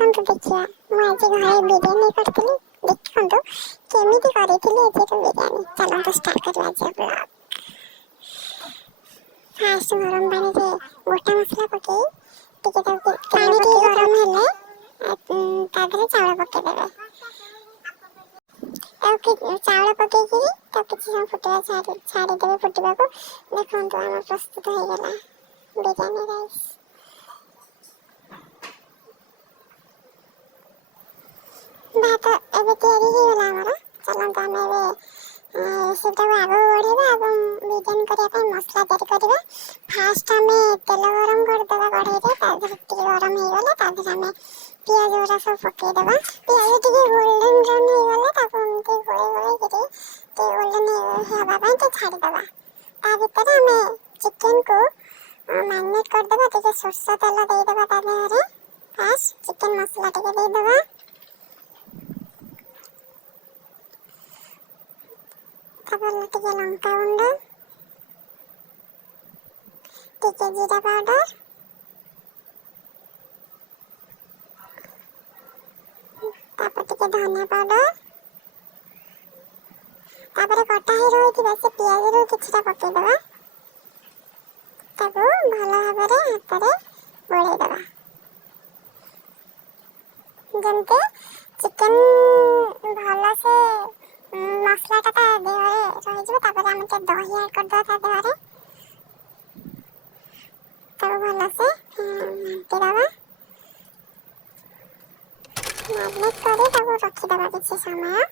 ଆସନ୍ତୁ ଦେଖିବା। ମୁଁ ଆଜି ଘରେ ବିରିୟାନୀ କରିଥିଲି, ଦେଖନ୍ତୁ କେମିତି କରିଥିଲି ଆଜିର ବିରିୟାନୀ। ଚାଲନ୍ତୁ ଷ୍ଟାର୍ଟ କରିବା ଆଜି ବ୍ଲଗ୍। ଫାଷ୍ଟ ଗରମ ପାଣିରେ ଗୋଟା ମସଲା ପକେଇ ଟିକେ ତାକୁ ପାଣି ଟିକେ ଗରମ ହେଲେ ତା ଦେହରେ ଚାଉଳ ପକେଇଦେବେ। ଚାଉଳ ପକେଇକି ତାକୁ କିଛି ସମୟ ଛାଡ଼ିଦେବେ ଫୁଟିବାକୁ। ଦେଖନ୍ତୁ ଆମର ପ୍ରସ୍ତୁତ ହେଇଗଲା ବିରିୟାନୀ ରାଇସ୍। ଭାତ ଏବେ ତିଆରି ହେଇଗଲା ଆମର। ଚାଲନ୍ତୁ ଆମେ ଏବେ ସେଟାକୁ ଆଗକୁ ବଢ଼େଇବା ଏବଂ ବିରିୟାନୀ କରିବା ପାଇଁ ମସଲା ତିଆରି କରିବା। ଫାଷ୍ଟ ଆମେ ତେଲ ଗରମ କରିଦେବା କଢ଼େଇରେ। ତା ଦେହରେ ଟିକେ ଗରମ ହେଇଗଲେ ତା ଦେହରେ ଆମେ ପିଆଜ ଗୁଡ଼ା ସବୁ ପକେଇଦେବା। ପିଆଜ ଟିକେ ଗୋଲ୍ଡେନ୍ ବ୍ରାଉନ୍ ହେଇଗଲେ ତାକୁ ଏମିତି ଗୋଳେଇକିରି ଟିକେ ଗୋଲ୍ଡେନ୍ ହେବା ପାଇଁ ଟିକେ ଛାଡ଼ିଦେବା। ତା ଭିତରେ ଆମେ ଚିକେନ୍କୁ ମ୍ୟାରିନେଟ୍ କରିଦେବା। ଟିକେ ସୋରିଷ ତେଲ ଦେଇଦେବା ତା ଦେହରେ। ଫାଷ୍ଟ ଚିକେନ୍ ମସଲା ଟିକେ ଦେଇଦେବା। ତାପରେ ଟିକେ ଲଙ୍କା ଗୁଣ୍ଡ, ଟିକେ ଜିରା ପାଉଡର, ତାପରେ ଟିକେ ଧନିଆ ପାଉଡର, ତାପରେ କଟା ହେଇ ରହିଥିବା ସେ ପିଆଜରୁ କିଛିଟା ପକେଇଦେବା। ତାକୁ ଭଲ ଭାବରେ ହାତରେ ଗୋଳେଇଦେବା ଯେମିତି ଚିକେନ୍ ଭଲସେ ମସଲାଟା ତା ଦେହରେ ରହିଯିବ। ତାପରେ ଆମେ ଟିକେ ଦହି ଆଡ୍ କରିଦେବା ତା ଦେହରେ। ତାକୁ ଭଲସେ ଘାଣ୍ଟିଦେବା। ମ୍ୟାରିନେଟ୍ କରି ତାକୁ ରଖିଦେବା କିଛି ସମୟ।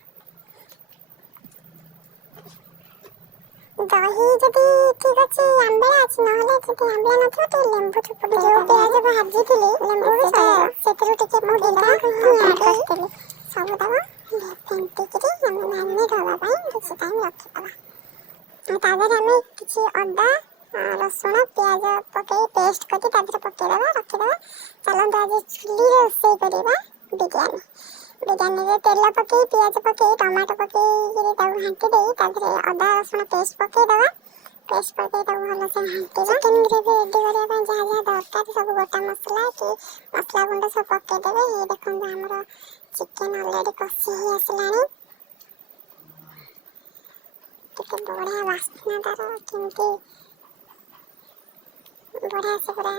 ଦହି ଯଦି ଠିକ୍ ଅଛି ଆମ୍ବିଳା ଅଛି, ନହେଲେ ଯଦି ଆମ୍ବିଳା ନଥିବ ଟିକେ ଲେମ୍ବୁ ଚୁପୁଡ଼ି ଯେଉଁ ପିଆଜ ଭାଜିଥିଲି ଲେମ୍ବୁ ସେଥିରୁ ଟିକେ ପକେଇଦେବା। ଆଡ୍ କରିଥିଲି ସବୁତକ ଫେଣ୍ଟିକିରି ଆମେ ମ୍ୟାରିନେଟ୍ ହେବା ପାଇଁ କିଛି ଟାଇମ୍ ରଖିଦେବା। ତା ଦେହରେ ଆମେ କିଛି ଅଦା, ରସୁଣ, ପିଆଜ ପକେଇ ପେଷ୍ଟ କରି ତା ଦେହରେ ପକେଇଦେବା, ରଖିଦେବା। ଚାଲନ୍ତୁ ଆଜି ଚୁଲିରେ ରୋଷେଇ କରିବା ବିରିୟାନୀ। ବିରିୟାନୀରେ ତେଲ ପକେଇ, ପିଆଜ ପକେଇ, ଟମାଟୋ ପକେଇକିରି ତାକୁ ଘାଣ୍ଟି ଦେଇ ତା ଦେହରେ ଅଦା ରସୁଣ ପେଷ୍ଟ ପକେଇଦେବା। ପେଷ୍ଟ ପକେଇ ତାକୁ ଭଲସେ ଘାଣ୍ଟିବା। ଚିକେନ୍ ଗ୍ରେଭି ରେଡ଼ି କରିବା ପାଇଁ ଯାହା ଯାହା ଦରକାର ସବୁ ଗୋଟା ମସଲା କି ମସଲା ଗୁଣ୍ଡ ସବୁ ପକେଇଦେବେ। ଏଇ ଦେଖନ୍ତୁ ଆମର ଚିକେନ୍ ଅଲରେଡ଼ି କଷି ହେଇ ଆସିଲାଣି। ଟିକେ ବଢ଼ିଆ ବାସ୍ନା ତାର କେମିତି ବଢ଼ିଆ ସେ ପୁରା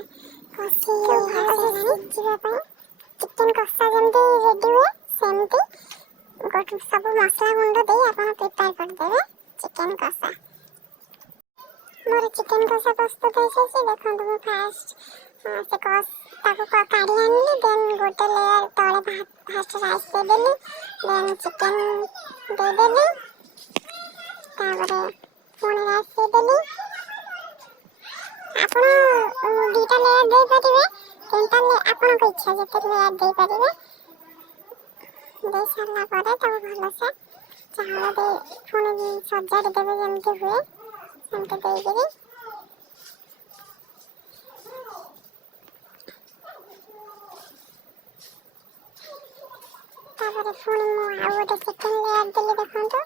କଷି ଭଲସେ ସିଝିବା ପାଇଁ। ଚିକେନ୍ କଷା ଯେମିତି ରେଡ଼ି ହୁଏ ସେମିତି ସବୁ ମସଲା ଗୁଣ୍ଡ ଦେଇ ଆପଣ ପ୍ରିପେୟାର କରିଦେବେ ଚିକେନ୍ କଷା। ମୋର ଚିକେନ୍ କଷା ପ୍ରସ୍ତୁତ ହେଇଯାଇଛି। ଦେଖନ୍ତୁ ମୁଁ ଫାଷ୍ଟ ତାକୁ କାଢ଼ି ଆଣିଲି। ଦେନ୍ ଗୋଟେ ଲେୟାର ତଳେ ଫାଷ୍ଟ ରାଇସ୍ ଦେଇଦେଲି, ଦେନ୍ ଚିକେନ୍ ଦେଇଦେଲି, ତାପରେ ପୁଣି ରାଇସ୍ ଦେଇଦେଲି। ଆପଣ ଦୁଇଟା ଲେୟାର ଦେଇପାରିବେ, ତିନିଟା ଆପଣଙ୍କ ଇଚ୍ଛା ଯେତେ ଲେୟାର ଦେଇପାରିବେ। ଦେଇ ସାରିଲା ପରେ ତାକୁ ଭଲସେ ଚାଉଳ ଦେଇ ପୁଣି ସଜାଡ଼ି ଦେବେ ଯେମିତି ହୁଏ ସେମିତି ଦେଇକିରି ତାପରେ ପୁଣି ମୁଁ ଆଉ ଗୋଟେ ଚିକେନ୍ ଲେୟାର ଦେଲି। ଦେଖନ୍ତୁ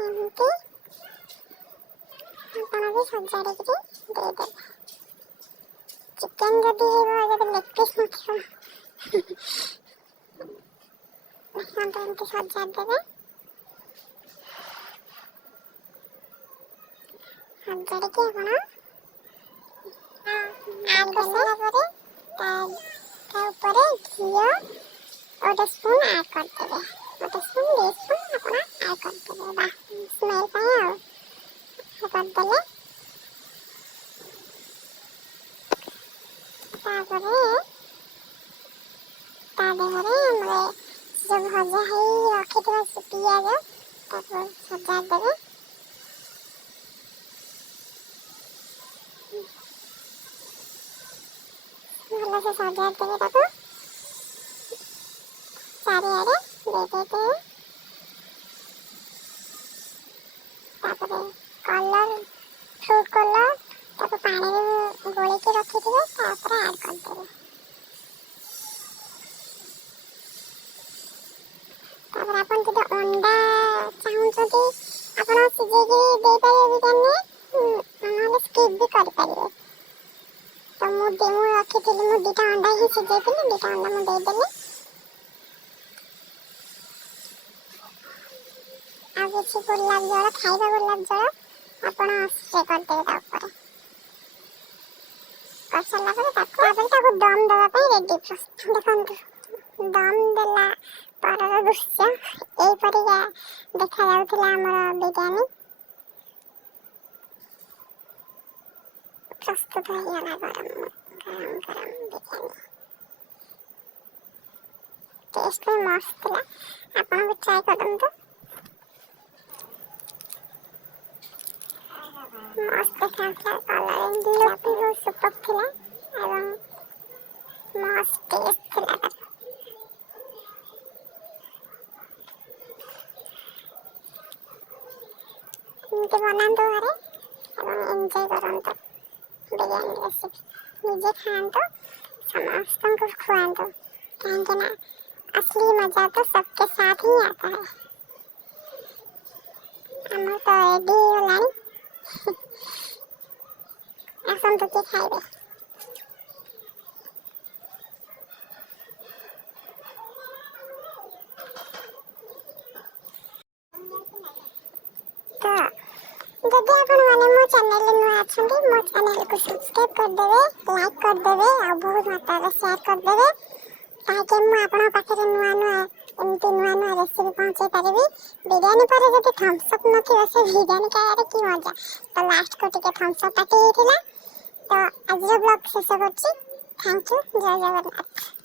ଏମିତି ଆପଣ ବି ସଜାଡ଼ିକିରି ଦେଇଦେବେ। ଚିକେନ୍ ଯଦି ଲେଗ୍ ପିସ୍ ନଥିବ ଦେଖନ୍ତୁ ଏମିତି ସଜାଡ଼ିଦେବେ। ସଜାଡ଼ିକି ଆପଣ ଆଡ୍ କରିସାରିଲା ପରେ ତା ଉପରେ ଘିଅ ଗୋଟେ ସ୍ପୁନ୍ ଆଡ୍ କରିଦେବେ। ଗୋଟେ ସ୍ପୁନ୍ 2 ସ୍ପୁନ୍ ଆପଣ ଆଡ୍ କରିଦେବେ ସ୍ମେଲ୍ ପାଇଁ। ଆଉ କରିଦେଲେ ତାପରେ ତା ଦେହରେ ଆମର ଯେଉଁ ଭଜା ହେଇ ରଖିଥିବା ସେ ପିଆଜ ତାକୁ ସଜାଡ଼ିଦେବେ। ଭଲସେ ସଜାଡ଼ିଦେବେ ତାକୁ ଚାରିଆଡ଼େ ଦେଇଦେବେ। ତାପରେ ଫ୍ରୁଟ୍ କଲର୍ ତାକୁ ପାଣିରେ ଗୋଳେଇକି ରଖିଥିବେ ତାପରେ ଆଡ୍ କରିଦେବେ। ତାପରେ ଆପଣ ଯଦି ଅଣ୍ଡା ଚାହୁଁଛନ୍ତି ଆପଣ ସିଝେଇକି ଦେଇପାରିବେ ବିରିୟାନୀରେ, ନହେଲେ ସ୍କିପ୍ ବି କରିପାରିବେ। तो मुझे रखी मु दुटा अंडा ही सिझे दुटा अंडा मुझे देदेली आ किसी गुलाब जल खाइबा गुलाब जल आपण स्प्रे करदेवे कर सारा पर दम देवा रेडी देखो दम देला पर दृश्य यहीपरि देखा जाउथिला हमर विज्ञानी प्रस्तुत हो गला गरम गरम गरम विज्ञानी टेस्ट में मस्त ला आपण भी ट्राई करंतु मस्त खासा कलरिंग दिला भी सुपर थिला एवं मस्त टेस्ट थिला इनके बनांतु घरे एवं एंजॉय करंतु बिरयानी रेसिपी निजे खांतु समस्तों को खुआंतु कहेंगे ना असली मजा तो सबके साथ ही आता है हम तो रेडी होलानी आसन तो खाइबे तो जदि आपण माने मो चैनल नुआ अछंती मो चैनल को सब्सक्राइब कर देबे लाइक कर देबे आ बहुत मात्रा रे शेयर कर देबे ताकि मु आपण पाखे नुआ नुआ एमती नुआ नुआ रेसिपी पहुंचे पारिबी बिरयानी पर जदि थम्स अप नथिबो से बिरयानी खाइबारे की मजा तो लास्ट को टिके थम्स अप पार्टी हेतिला तो आज ब्लॉग शेष करछि थैंक यू जय जगन्नाथ।